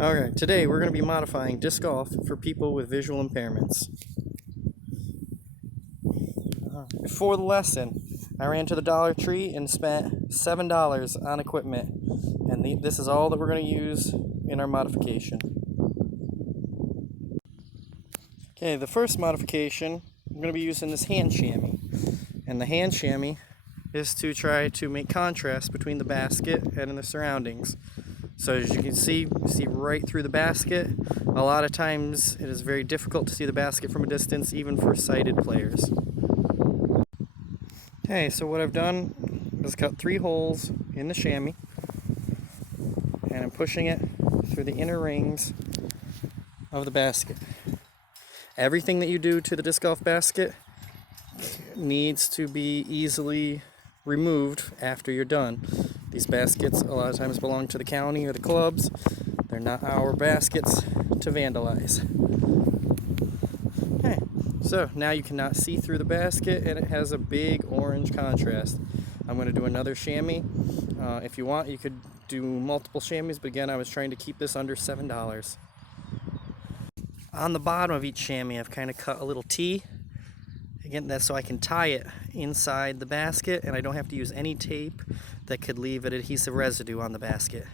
Alright, today we're going to be modifying disc golf for people with visual impairments. Before the lesson, I ran to the Dollar Tree and spent $7 on equipment, and this is all that we're going to use in our modification. Okay, the first modification, I'm going to be using this hand chamois, and the hand chamois is to try to make contrast between the basket and the surroundings. So as you can see right through the basket. A lot of times it is very difficult to see the basket from a distance, even for sighted players. Okay, so what I've done is cut 3 holes in the chamois, and I'm pushing it through the inner rings of the basket. Everything that you do to the disc golf basket needs to be easily removed after you're done. These baskets a lot of times belong to the county or the clubs. They're not our baskets to vandalize. Okay, so now you cannot see through the basket and it has a big orange contrast. I'm going to do another chamois. If you want, you could do multiple chamois, but again, I was trying to keep this under $7. On the bottom of each chamois, I've kind of cut a little T. Again, that's so I can tie it inside the basket and I don't have to use any tape that could leave an adhesive residue on the basket.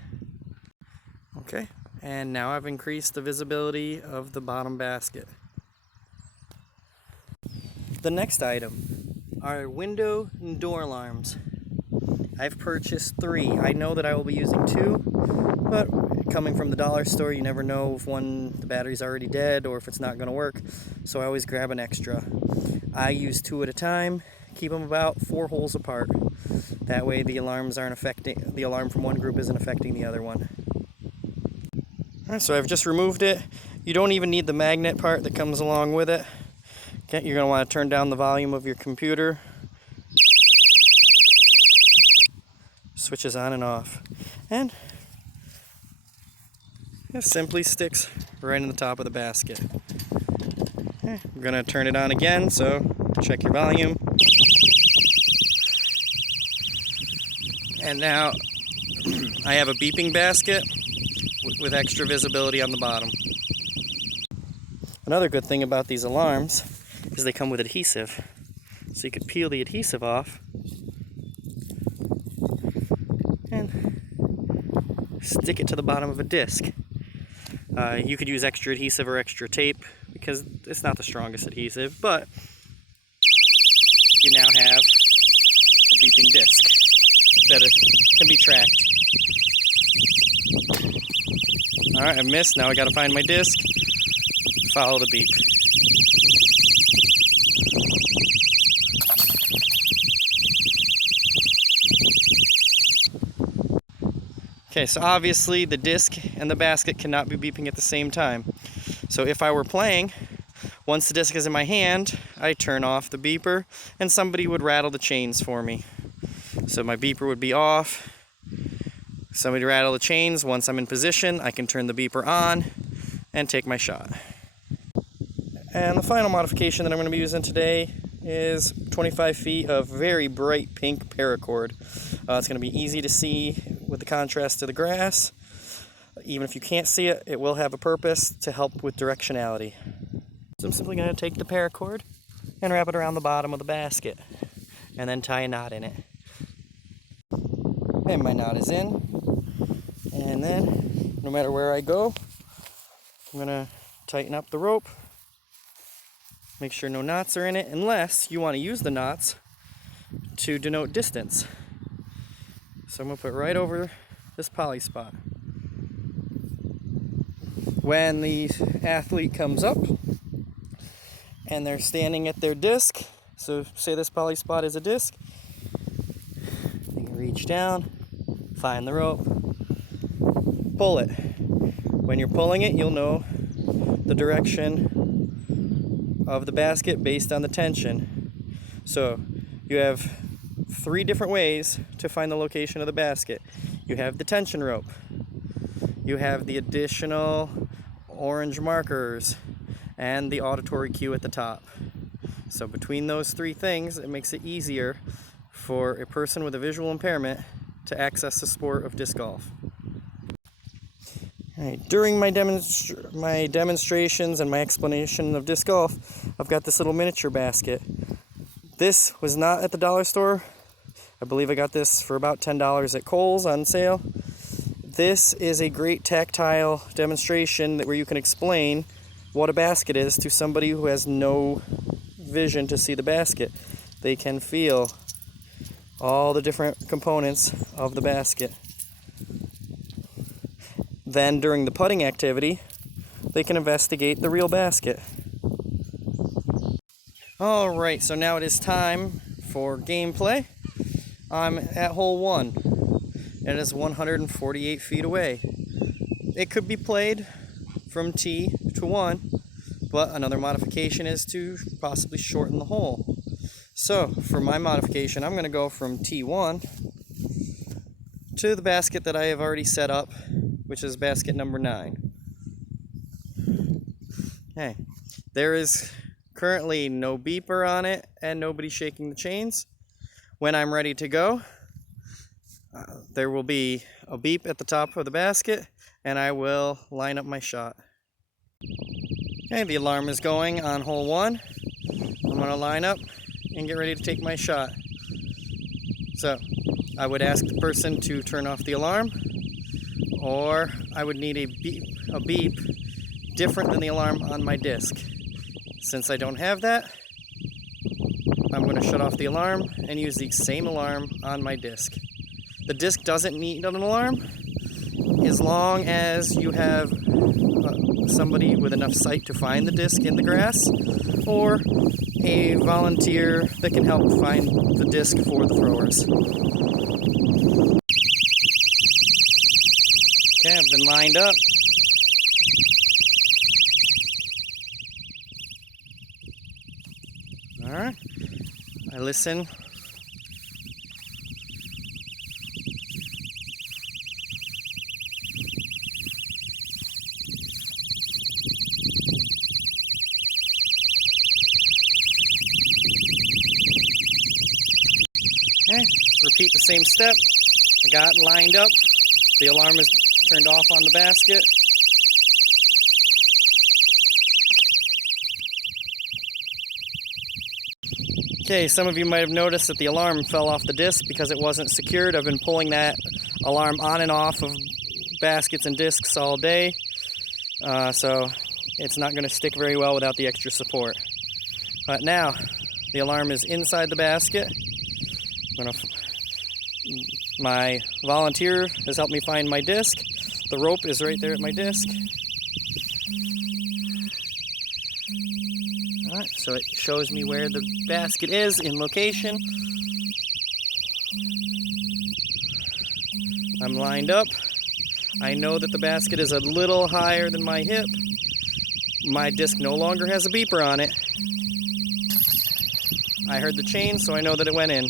Okay, and now I've increased the visibility of the bottom basket. The next item are window and door alarms. I've purchased 3. I know that I will be using 2, but coming from the dollar store, you never know if the battery's already dead or if it's not going to work, so I always grab an extra. I use 2 at a time, keep them about 4 holes apart. That way the alarm from one group isn't affecting the other one. Alright, so I've just removed it. You don't even need the magnet part that comes along with it. Okay, you're going to want to turn down the volume of your computer. Switches on and off. And it simply sticks right in the top of the basket. Okay, I'm going to turn it on again, so check your volume. And now I have a beeping basket with extra visibility on the bottom. Another good thing about these alarms is they come with adhesive. So you could peel the adhesive off and stick it to the bottom of a disc. You could use extra adhesive or extra tape because it's not the strongest adhesive, but you now have a beeping disc that can be tracked. Alright, I missed. Now I gotta find my disc, follow the beep. Okay, so obviously the disc and the basket cannot be beeping at the same time. So if I were playing, once the disc is in my hand, I turn off the beeper and somebody would rattle the chains for me. So my beeper would be off. Somebody rattle the chains. Once I'm in position, I can turn the beeper on and take my shot. And the final modification that I'm going to be using today is 25 feet of very bright pink paracord. It's going to be easy to see with the contrast to the grass. Even if you can't see it, it will have a purpose to help with directionality. So I'm simply going to take the paracord and wrap it around the bottom of the basket and then tie a knot in it. And my knot is in. And then, no matter where I go, I'm going to tighten up the rope. Make sure no knots are in it, unless you want to use the knots to denote distance. So I'm going to put right over this poly spot. When the athlete comes up and they're standing at their disc, so say this poly spot is a disc, you can reach down, find the rope, pull it. When you're pulling it, you'll know the direction of the basket based on the tension. So you have 3 different ways to find the location of the basket. You have the tension rope, you have the additional orange markers, and the auditory cue at the top. So between those 3 things, it makes it easier for a person with a visual impairment to access the sport of disc golf. Alright, during my demonstrations and my explanation of disc golf, I've got this little miniature basket. This was not at the dollar store. I believe I got this for about $10 at Kohl's on sale. This is a great tactile demonstration where you can explain what a basket is to somebody who has no vision to see the basket. They can feel all the different components of the basket. Then during the putting activity, they can investigate the real basket. Alright, so now it is time for gameplay. I'm at hole 1. It is 148 feet away. It could be played from tee to 1, but another modification is to possibly shorten the hole. So for my modification, I'm going to go from T1 to the basket that I have already set up, which is basket number 9. Okay, there is currently no beeper on it and nobody shaking the chains. When I'm ready to go, there will be a beep at the top of the basket and I will line up my shot. Okay, the alarm is going on hole 1. I'm going to line up and get ready to take my shot. So I would ask the person to turn off the alarm, or I would need a beep different than the alarm on my disc. Since I don't have that, I'm going to shut off the alarm and use the same alarm on my disc. The disc doesn't need an alarm as long as you have somebody with enough sight to find the disc in the grass, or a volunteer that can help find the disc for the throwers. Okay, I've been lined up. Alright, I listen. Okay, repeat the same step. I got lined up. The alarm is turned off on the basket. Okay, some of you might have noticed that the alarm fell off the disc because it wasn't secured. I've been pulling that alarm on and off of baskets and discs all day, so it's not going to stick very well without the extra support. But now, the alarm is inside the basket. My volunteer has helped me find my disc. The rope is right there at my disc. Alright, so it shows me where the basket is in location. I'm lined up. I know that the basket is a little higher than my hip. My disc no longer has a beeper on it. I heard the chain, so I know that it went in.